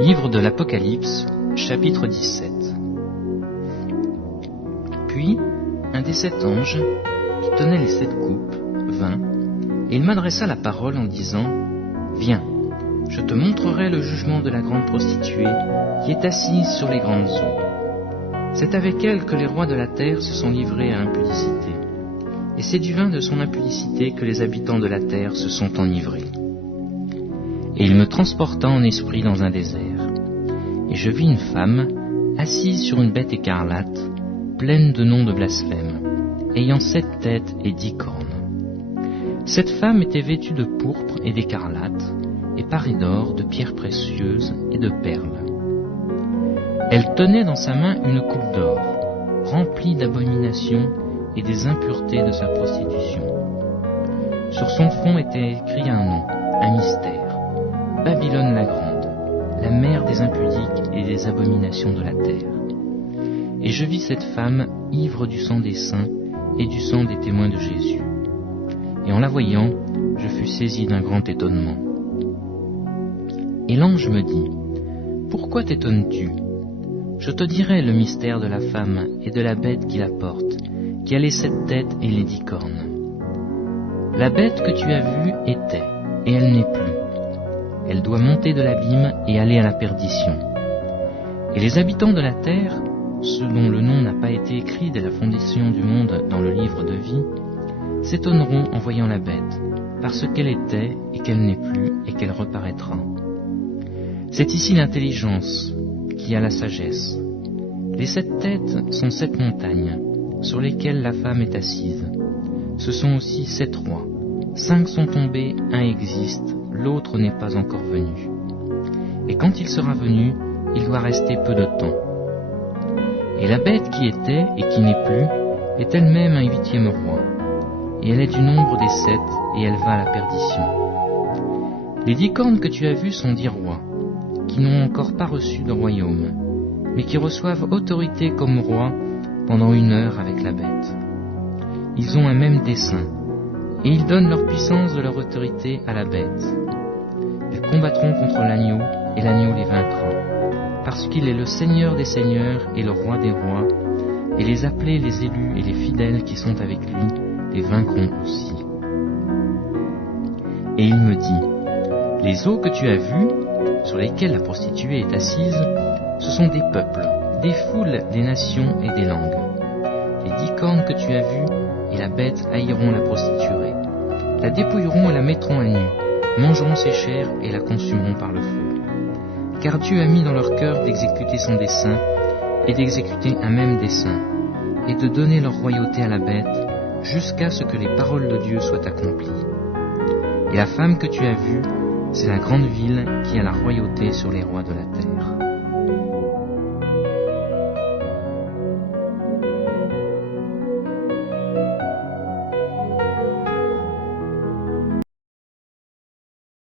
Livre de l'Apocalypse, chapitre 17. Puis, un des 7 anges, qui tenait les 7 coupes, vint, et il m'adressa la parole en disant : « Viens, je te montrerai le jugement de la grande prostituée, qui est assise sur les grandes eaux. C'est avec elle que les rois de la terre se sont livrés à l'impudicité, et c'est du vin de son impudicité que les habitants de la terre se sont enivrés. » Et il me transporta en esprit dans un désert. Et je vis une femme, assise sur une bête écarlate, pleine de noms de blasphème, ayant 7 têtes et 10 cornes. Cette femme était vêtue de pourpre et d'écarlate, et parée d'or, de pierres précieuses et de perles. Elle tenait dans sa main une coupe d'or, remplie d'abominations et des impuretés de sa prostitution. Sur son front était écrit un nom, un mystère. Babylone la grande, la mère des impudiques et des abominations de la terre. Et je vis cette femme ivre du sang des saints et du sang des témoins de Jésus. Et en la voyant, je fus saisi d'un grand étonnement. Et l'ange me dit : « Pourquoi t'étonnes-tu ? Je te dirai le mystère de la femme et de la bête qui la porte, qui a les 7 têtes et les 10 cornes. La bête que tu as vue était, et elle n'est plus. Elle doit monter de l'abîme et aller à la perdition. Et les habitants de la terre, ceux dont le nom n'a pas été écrit dès la fondation du monde dans le livre de vie, s'étonneront en voyant la bête, parce qu'elle était et qu'elle n'est plus et qu'elle reparaîtra. C'est ici l'intelligence qui a la sagesse. Les 7 têtes sont 7 montagnes, sur lesquelles la femme est assise. Ce sont aussi 7 rois. 5 sont tombés, un existe, l'autre n'est pas encore venu. Et quand il sera venu, il doit rester peu de temps. Et la bête qui était et qui n'est plus est elle-même un 8e roi. Et elle est du nombre des 7, et elle va à la perdition. Les 10 cornes que tu as vues sont 10 rois, qui n'ont encore pas reçu de royaume, mais qui reçoivent autorité comme rois pendant 1 heure avec la bête. Ils ont un même dessein, et ils donnent leur puissance de leur autorité à la bête. Ils combattront contre l'agneau, et l'agneau les vaincra, parce qu'il est le Seigneur des seigneurs et le Roi des rois, et les appelés, les élus et les fidèles qui sont avec lui les vaincront aussi. Et il me dit : les eaux que tu as vues, sur lesquelles la prostituée est assise, ce sont des peuples, des foules, des nations et des langues. Les 10 cornes que tu as vues et la bête haïront la prostituée, la dépouilleront et la mettront à nu, mangeront ses chairs et la consumeront par le feu. Car Dieu a mis dans leur cœur d'exécuter son dessein et d'exécuter un même dessein, et de donner leur royauté à la bête, jusqu'à ce que les paroles de Dieu soient accomplies. Et la femme que tu as vue, c'est la grande ville qui a la royauté sur les rois de la terre.